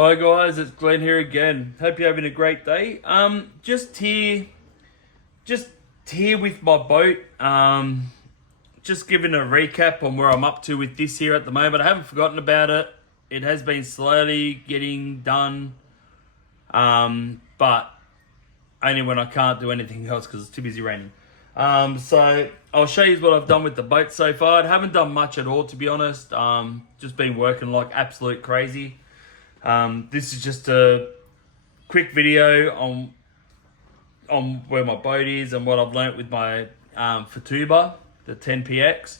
Hi guys, it's Glenn here again. Hope you're having a great day. Just here with my boat. Just giving a recap on where I'm up to with this here at the moment. I haven't forgotten about it. It has been slowly getting done, but only when I can't do anything else because it's too busy raining. So I'll show you what I've done with the boat so far. I haven't done much at all, to be honest. Just been working like absolute crazy. This is just a quick video on where my boat is and what I've learnt with my Futuba, the 10px.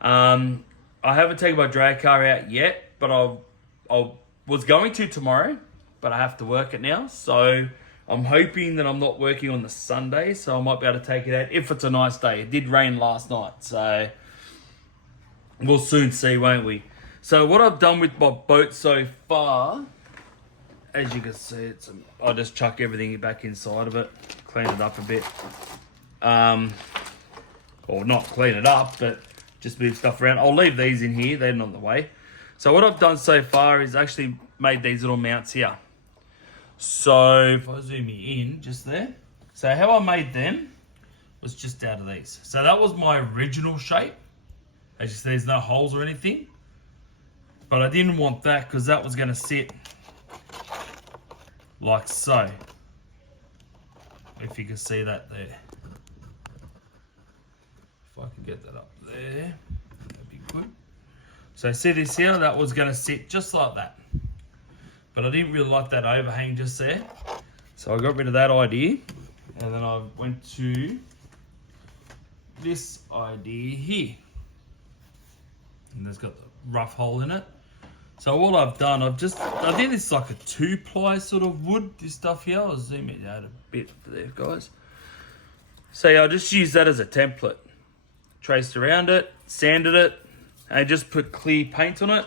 I haven't taken my drag car out yet, but I was going to tomorrow, but I have to work it now. So I'm hoping that I'm not working on the Sunday, so I might be able to take it out if it's a nice day. It did rain last night, so we'll soon see, won't we? So what I've done with my boat so far, as you can see, I'll just chuck everything back inside of it, clean it up a bit. Or not clean it up, but just move stuff around. I'll leave these in here, they're not in the way. So what I've done so far is actually made these little mounts here. So if I zoom you in just there. So how I made them was just out of these. So that was my original shape. As you see, there's no holes or anything. But I didn't want that because that was going to sit like so. If you can see that there. If I can get that up there, that'd be good. So see this here, that was going to sit just like that. But I didn't really like that overhang just there. So I got rid of that idea. And then I went to this idea here. And there's got the rough hole in it. So what I've done, I think this is like a 2-ply sort of wood, this stuff here. I'll zoom it out a bit for there, guys. So yeah, I just used that as a template. Traced around it, sanded it, and just put clear paint on it.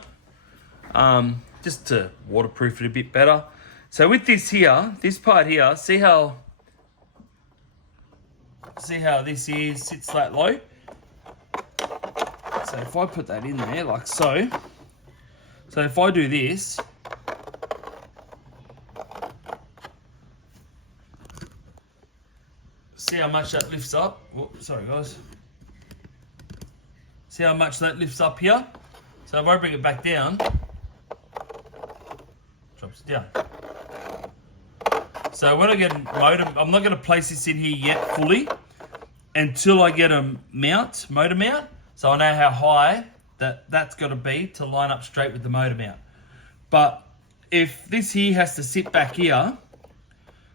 Just to waterproof it a bit better. So with this here, this part here, see how this here sits that low? So if I put that in there like so, if I do this, see how much that lifts up? Whoops, sorry guys. See how much that lifts up here? So if I bring it back down, drops it down. So when I get a motor, I'm not going to place this in here yet fully until I get a motor mount, so I know how high that's got to be to line up straight with the motor mount. But if this here has to sit back here,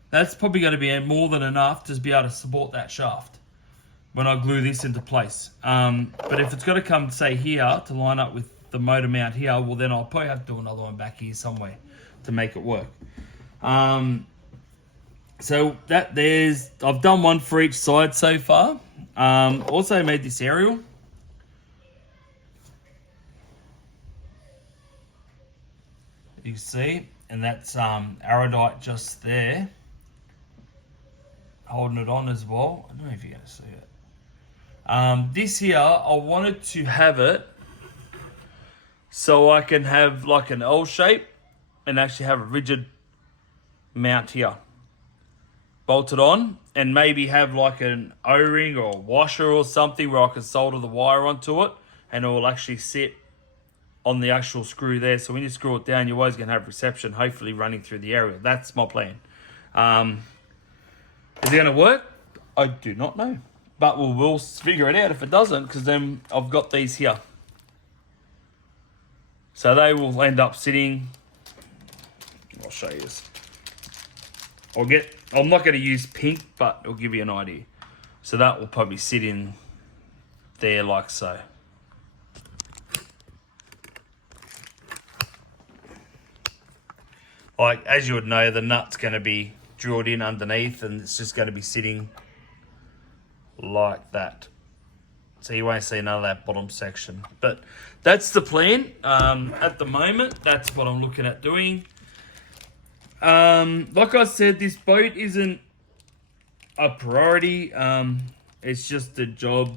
that's probably going to be more than enough to be able to support that shaft when I glue this into place. But if it's got to come, say, here to line up with the motor mount here, well then I'll probably have to do another one back here somewhere to make it work. So I've done one for each side so far. Also made this aerial. You can see, and that's Aerodite just there, holding it on as well. I don't know if you're going to see it. This here, I wanted to have it so I can have like an L shape and actually have a rigid mount here. Bolted on, and maybe have like an O-ring or a washer or something where I can solder the wire onto it and it will actually sit on the actual screw there. So when you screw it down, you're always going to have reception, hopefully running through the area. That's my plan. Is it going to work? I do not know. But we'll figure it out if it doesn't, because then I've got these here. So they will end up sitting, I'll show you this. I'm not going to use pink, but it'll give you an idea. So that will probably sit in there like so. Like, as you would know, the nut's going to be drilled in underneath and it's just going to be sitting like that. So you won't see none of that bottom section. But that's the plan. At the moment, that's what I'm looking at doing. Like I said, this boat isn't a priority. It's just a job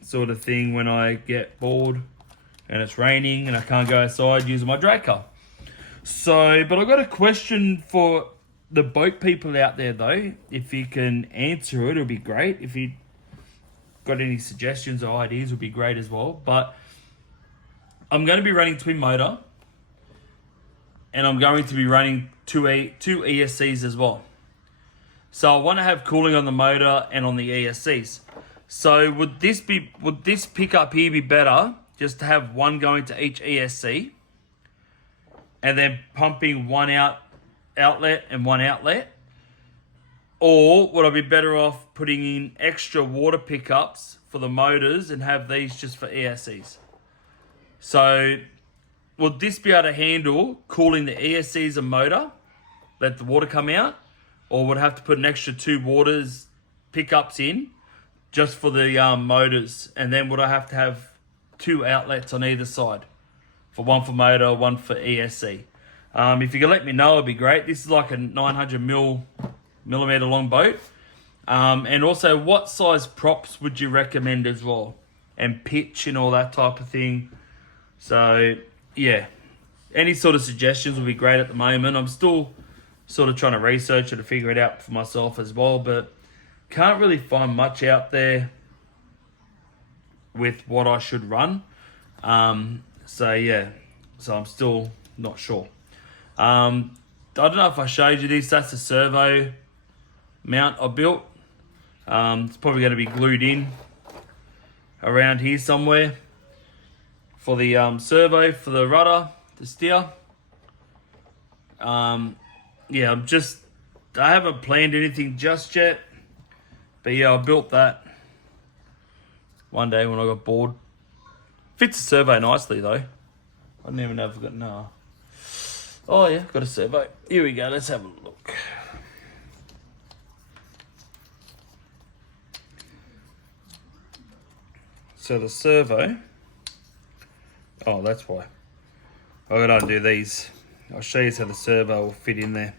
sort of thing when I get bored and it's raining and I can't go outside using my drag car. So, but I got a question for the boat people out there though. If you can answer it, it'll be great. If you got any suggestions or ideas, would be great as well. But I'm going to be running twin motor, and I'm going to be running two ESCs as well. So I want to have cooling on the motor and on the ESCs. So would this pickup here be better just to have one going to each ESC and then pumping one outlet and one outlet? Or would I be better off putting in extra water pickups for the motors and have these just for ESCs? So would this be able to handle cooling the ESCs and motor, let the water come out? Or would I have to put an extra 2 waters pickups in just for the motors? And then would I have to have 2 outlets on either side? One for motor, one for ESC. If you could let me know, it'd be great. This is like a 900 millimeter long boat. And also, what size props would you recommend as well? And pitch and all that type of thing. So, yeah. Any sort of suggestions would be great at the moment. I'm still sort of trying to research it to figure it out for myself as well, but can't really find much out there with what I should run. So yeah, so I'm still not sure. I don't know if I showed you this. That's a servo mount I built. It's probably going to be glued in around here somewhere for the servo, for the rudder, the steer. Yeah, I haven't planned anything just yet. But yeah, I built that one day when I got bored. Fits a servo nicely though. I don't even know if I've got, no. Oh yeah, got a servo. Here we go, let's have a look. So the servo, oh that's why. I gotta undo these. I'll show you how the servo will fit in there.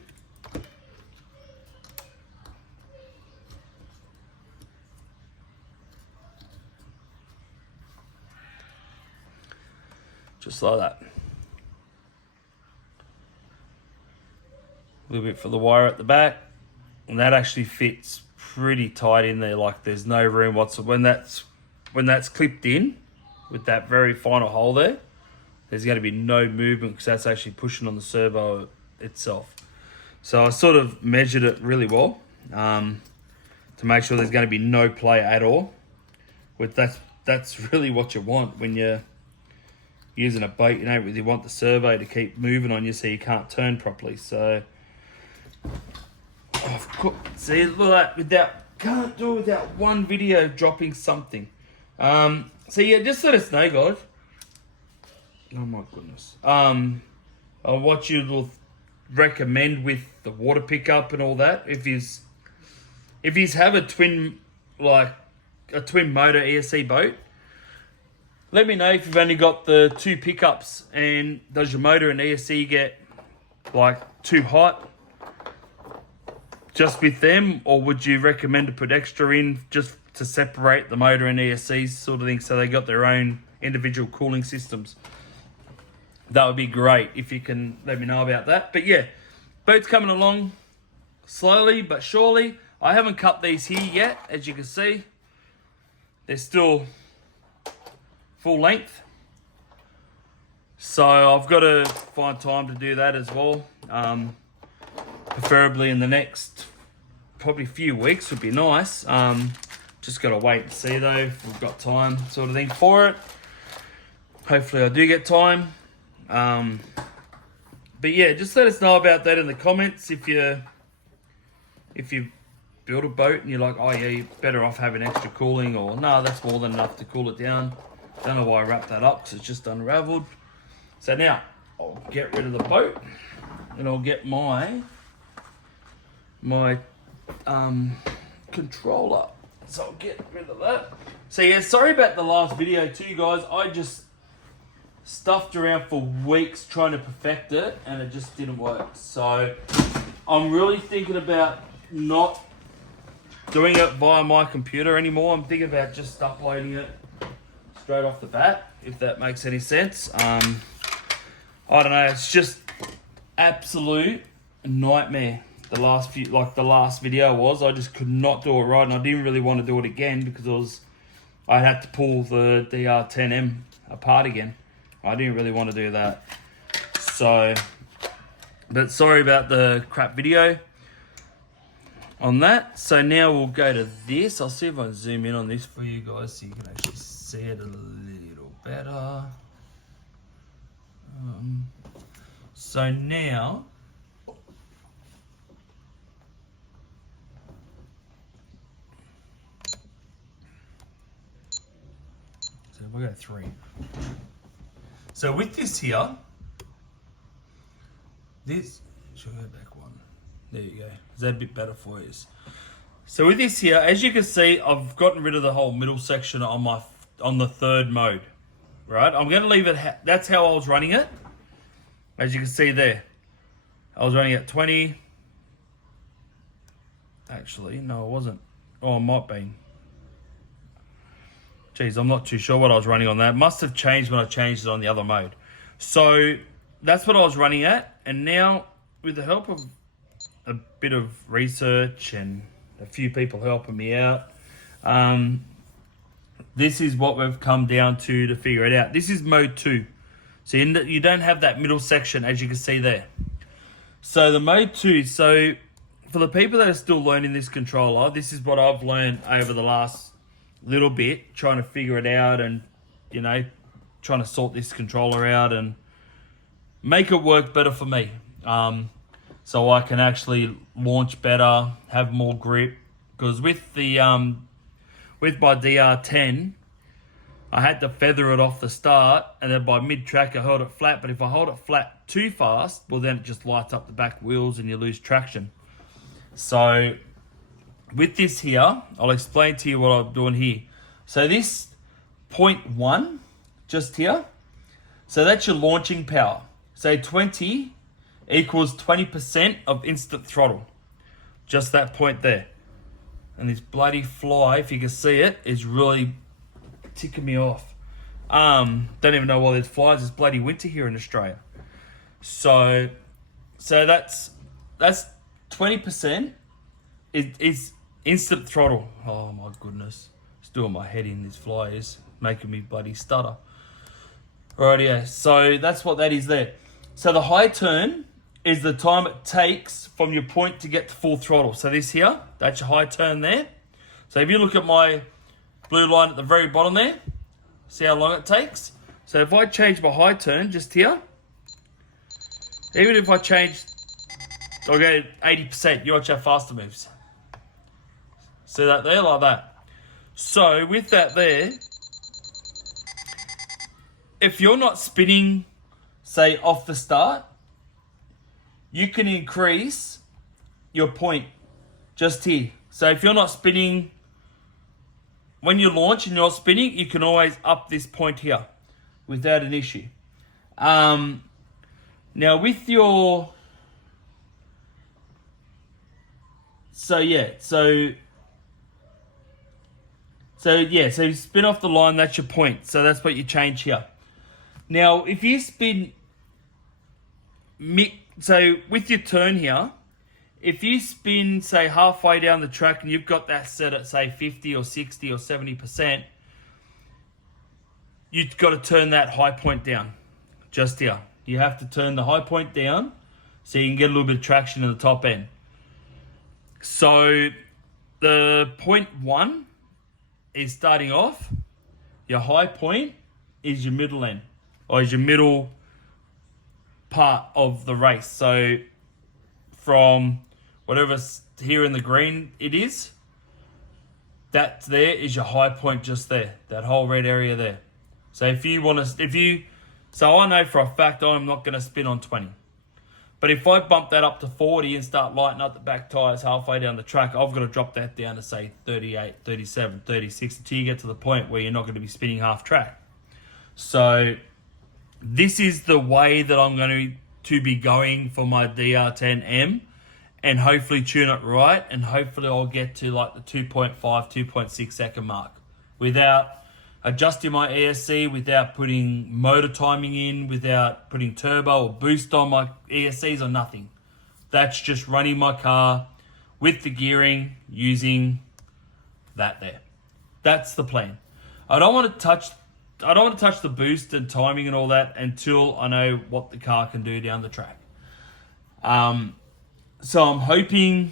Just like that. A little bit for the wire at the back. And that actually fits pretty tight in there. Like there's no room whatsoever. When that's clipped in with that very final hole there, there's going to be no movement because that's actually pushing on the servo itself. So I sort of measured it really well to make sure there's going to be no play at all. That's really what you want when you're using a boat. You don't really want the servo to keep moving on you so you can't turn properly. So, of course, see, look at that. Can't do it without one video dropping something. So yeah, just let us know, guys. Oh my goodness. On what you will recommend with the water pickup and all that. If you have a twin motor ESC boat, let me know if you've only got the 2 pickups and does your motor and ESC get like too hot just with them, or would you recommend to put extra in just to separate the motor and ESC sort of thing so they got their own individual cooling systems? That would be great if you can let me know about that. But yeah, boat's coming along slowly but surely. I haven't cut these here yet, as you can see. They're still full length. So I've got to find time to do that as well. Preferably in the next probably few weeks would be nice. Just got to wait and see though if we've got time sort of thing for it. Hopefully I do get time. But yeah, just let us know about that in the comments if you build a boat and you're like, oh yeah, you're better off having extra cooling, or no, that's more than enough to cool it down. Don't know why I wrapped that up because it's just unraveled. So now I'll get rid of the boat and I'll get my controller. So I'll get rid of that. So yeah, sorry about the last video too, guys. I just stuffed around for weeks trying to perfect it and it just didn't work. So I'm really thinking about not doing it via my computer anymore. I'm thinking about just uploading it straight off the bat, if that makes any sense. I don't know, it's just absolute nightmare. The last video was, I just could not do it right, and I didn't really want to do it again because I had to pull the DR10M apart again. I didn't really want to do that. So, but sorry about the crap video on that. So now we'll go to this. I'll see if I can zoom in on this for you guys so you can actually see it a little better. So now, so we'll go 3. So with this here, should I go back one? There you go. Is that a bit better for you? So with this here, as you can see, I've gotten rid of the whole middle section on the third mode, right? I'm going to leave it, that's how I was running it. As you can see there, I was running at 20. Actually, no, I wasn't. Oh, I might be. Geez, I'm not too sure what I was running on that. Must have changed when I changed it on the other mode. So that's what I was running at. And now, with the help of a bit of research and a few people helping me out, this is what we've come down to figure it out. This is mode 2. So you don't have that middle section, as you can see there. So the mode 2, so for the people that are still learning this controller, this is what I've learned over the last little bit, trying to figure it out and, you know, trying to sort this controller out and make it work better for me. So I can actually launch better, have more grip. Because with with my DR10, I had to feather it off the start, and then by mid-track I held it flat. But if I hold it flat too fast, well then it just lights up the back wheels and you lose traction. So with this here, I'll explain to you what I'm doing here. So this 0.1, just here, so that's your launching power. So 20 equals 20% of instant throttle. Just that point there. And this bloody fly, if you can see it, is really ticking me off. Don't even know why there's flies. It's bloody winter here in Australia. So that's 20% is instant throttle. Oh my goodness. It's doing my head in, this fly is making me bloody stutter. Right, yeah, so that's what that is there. So the high turn is the time it takes from your point to get to full throttle. So this here, that's your high turn there. So if you look at my blue line at the very bottom there, see how long it takes? So if I change my high turn just here, even if I change, I'll go 80%, you watch how fast it moves. See that there, like that. So with that there, if you're not spinning, say off the start, you can increase your point just here. So if you're not spinning, when you launch and you're spinning, you can always up this point here without an issue. Now with your, so you spin off the line, that's your point. So that's what you change here. Now, if you spin, so with your turn here, if you spin, say, halfway down the track and you've got that set at, say, 50 or 60 or 70%, you've got to turn that high point down, just here. You have to turn the high point down so you can get a little bit of traction in the top end. So the 0.1 is starting off. Your high point is your middle end, or is your middle part of the race. So from whatever's here in the green it is, that there is your high point just there, that whole red area there. So if you want to, so I know for a fact I'm not going to spin on 20. But if I bump that up to 40 and start lighting up the back tyres halfway down the track, I've got to drop that down to say 38, 37, 36 until you get to the point where you're not going to be spinning half track. So this is the way that I'm going to be going for my DR10M, and hopefully tune it right, and hopefully I'll get to like the 2.5, 2.6 second mark without adjusting my ESC without putting motor timing in, without putting turbo or boost on my ESCs or nothing. That's just running my car with the gearing using that there. That's the plan. I don't want to touch the boost and timing and all that until I know what the car can do down the track. So I'm hoping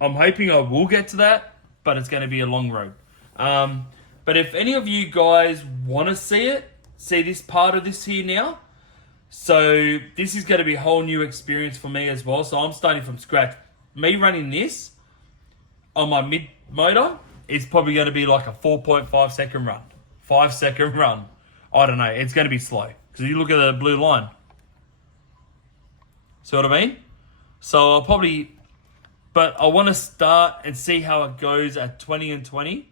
I will get to that, but it's going to be a long road. But if any of you guys want to see this part of this here now, so this is going to be a whole new experience for me as well. So I'm starting from scratch. Me running this on my mid motor is probably going to be like a 4.5 second run, 5 second run. I don't know. It's going to be slow because you look at the blue line. See what I mean? So I'll probably, but I want to start and see how it goes at 20 and 20.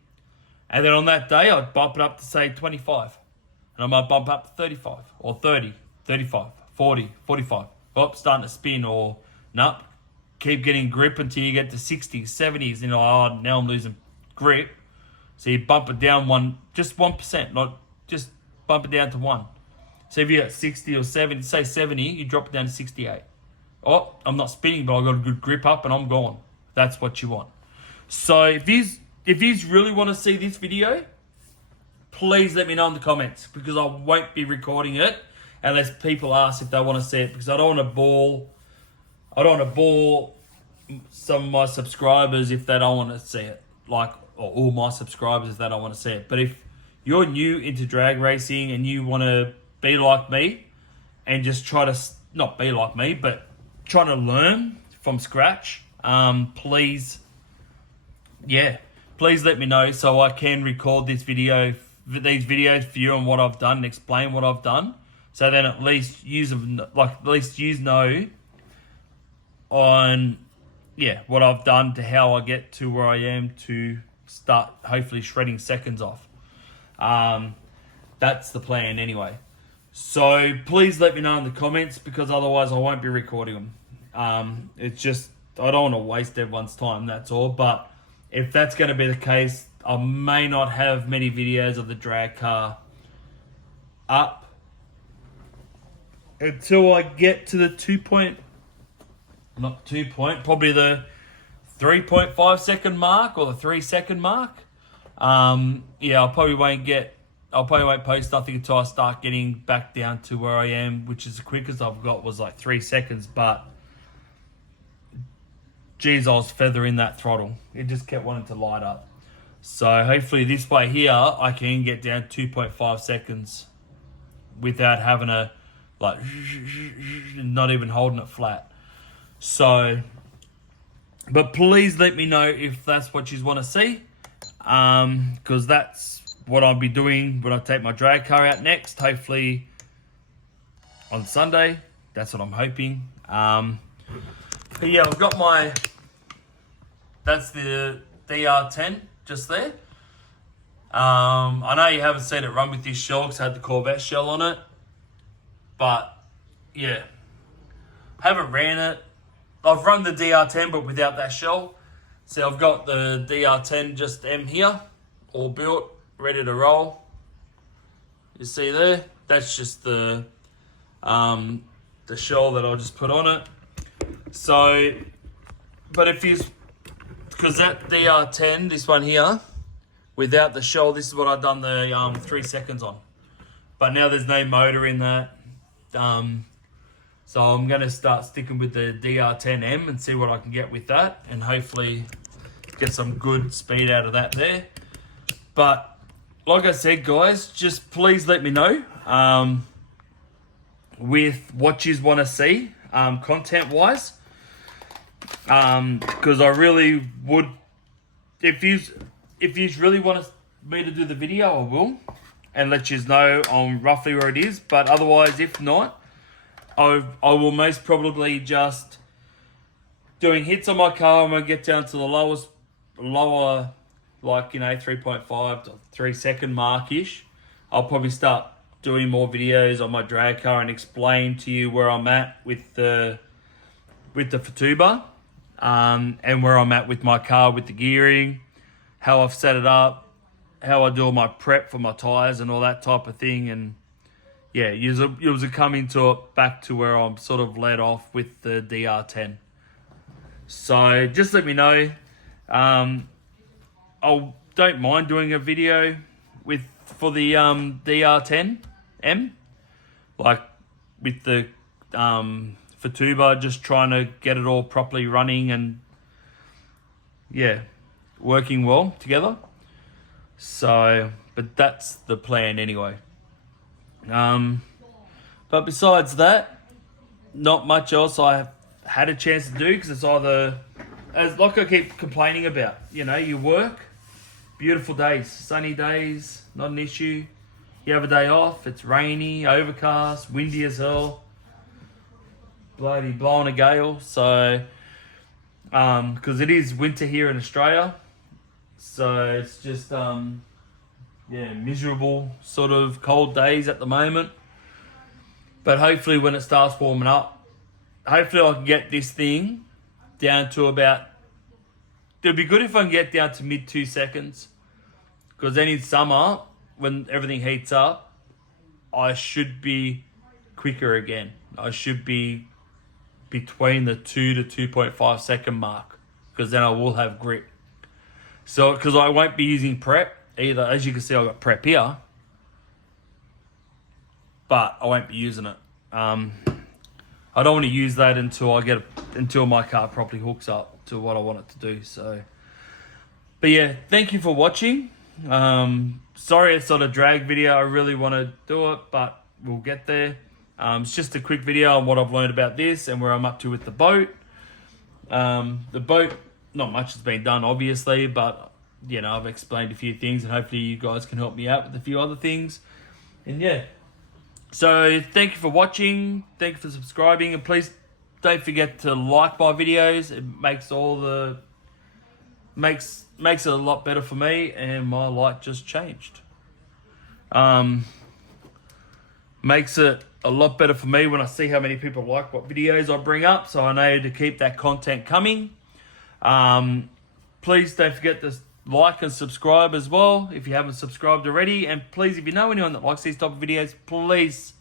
And then on that day, I'd bump it up to say 25. And I might bump up to 35 or 30, 35, 40, 45. Oh, starting to spin or nope. Keep getting grip until you get to 60s, 70s. And oh, now I'm losing grip. So you bump it down just 1%, not just bump it down to 1. So if you got 60 or 70, say 70, you drop it down to 68. Oh, I'm not spinning, but I got a good grip up and I'm gone. That's what you want. So if you really want to see this video, please let me know in the comments because I won't be recording it unless people ask if they want to see it because I don't want to bore some of my subscribers if they don't want to see it. Or all my subscribers if they don't want to see it. But if you're new into drag racing and you want to be like me and just try to, not be like me, but trying to learn from scratch, please let me know so I can record these videos for you and what I've done and explain what I've done. So then at least you know on what I've done to how I get to where I am to start hopefully shredding seconds off. That's the plan anyway. So please let me know in the comments because otherwise I won't be recording them. It's just I don't want to waste everyone's time, that's all. But if that's going to be the case, I may not have many videos of the drag car up until I get to the probably the 3.5 second mark or the 3 second mark. I probably won't post nothing until I start getting back down to where I am, which is the quickest I've got was like 3 seconds, but geez, I was feathering that throttle. It just kept wanting to light up. So hopefully this way here, I can get down 2.5 seconds without having to not even holding it flat. So, but please let me know if that's what you want to see. Because that's what I'll be doing when I take my drag car out next. Hopefully on Sunday. That's what I'm hoping. But yeah, I've got that's the DR10 just there. I know you haven't seen it run with this shell because it had the Corvette shell on it. But yeah, haven't ran it. I've run the DR10 but without that shell. So I've got the DR10 just M here, all built, ready to roll. You see there? That's just the shell that I'll just put on it. So, but because that DR10, this one here, without the shell, this is what I've done the 3 seconds on. But now there's no motor in that. So I'm going to start sticking with the DR10M and see what I can get with that. And hopefully get some good speed out of that there. But like I said, guys, just please let me know with what you want to see content-wise. Because I really would, if you really want me to do the video, I will, and let you know on roughly where it is. But otherwise, if not, I will most probably just doing hits on my car. I'm gonna get down to the lower, 3.5 to 3 second mark ish. I'll probably start doing more videos on my drag car and explain to you where I'm at with the Futuba. And where I'm at with my car with the gearing, how I've set it up, how I do all my prep for my tires and all that type of thing. And yeah, it was coming to it back to where I'm sort of led off with the DR10. So just let me know. I don't mind doing a video for the DR10M, like with the Futuba, just trying to get it all properly running and yeah, working well together. So, but that's the plan anyway. But besides that, not much else I have had a chance to do, because it's either, as like I keep complaining about, you work, beautiful days, sunny days, not an issue. You have a day off, it's rainy, overcast, windy as hell, bloody blowing a gale. So, because it is winter here in Australia, so it's just miserable sort of cold days at the moment. But hopefully when it starts warming up, hopefully I can get this thing down to about, it'd be good if I can get down to mid 2 seconds, because then in summer, when everything heats up, I should be quicker again. I should be between the 2 to 2.5 second mark, because then I will have grip. So, because I won't be using prep either. As you can see, I've got prep here, but I won't be using it. I don't want to use that until my car properly hooks up to what I want it to do. So, but yeah, thank you for watching. Sorry it's not a drag video. I really want to do it, but we'll get there. It's just a quick video on what I've learned about this and where I'm up to with the boat. The boat, not much has been done obviously, but I've explained a few things, and hopefully you guys can help me out with a few other things. And yeah, so thank you for watching, thank you for subscribing, and please don't forget to like my videos. It makes it a lot better for me, and my light just changed. Makes it a lot better for me when I see how many people like what videos I bring up, so I know to keep that content coming. Please don't forget to like and subscribe as well if you haven't subscribed already. And please, if you know anyone that likes these type of videos, please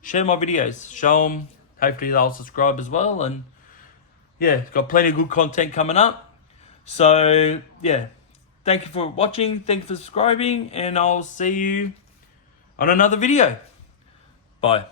share my videos. Show them. Hopefully they'll subscribe as well. And yeah, got plenty of good content coming up. So yeah, thank you for watching. Thank you for subscribing. And I'll see you on another video. Bye.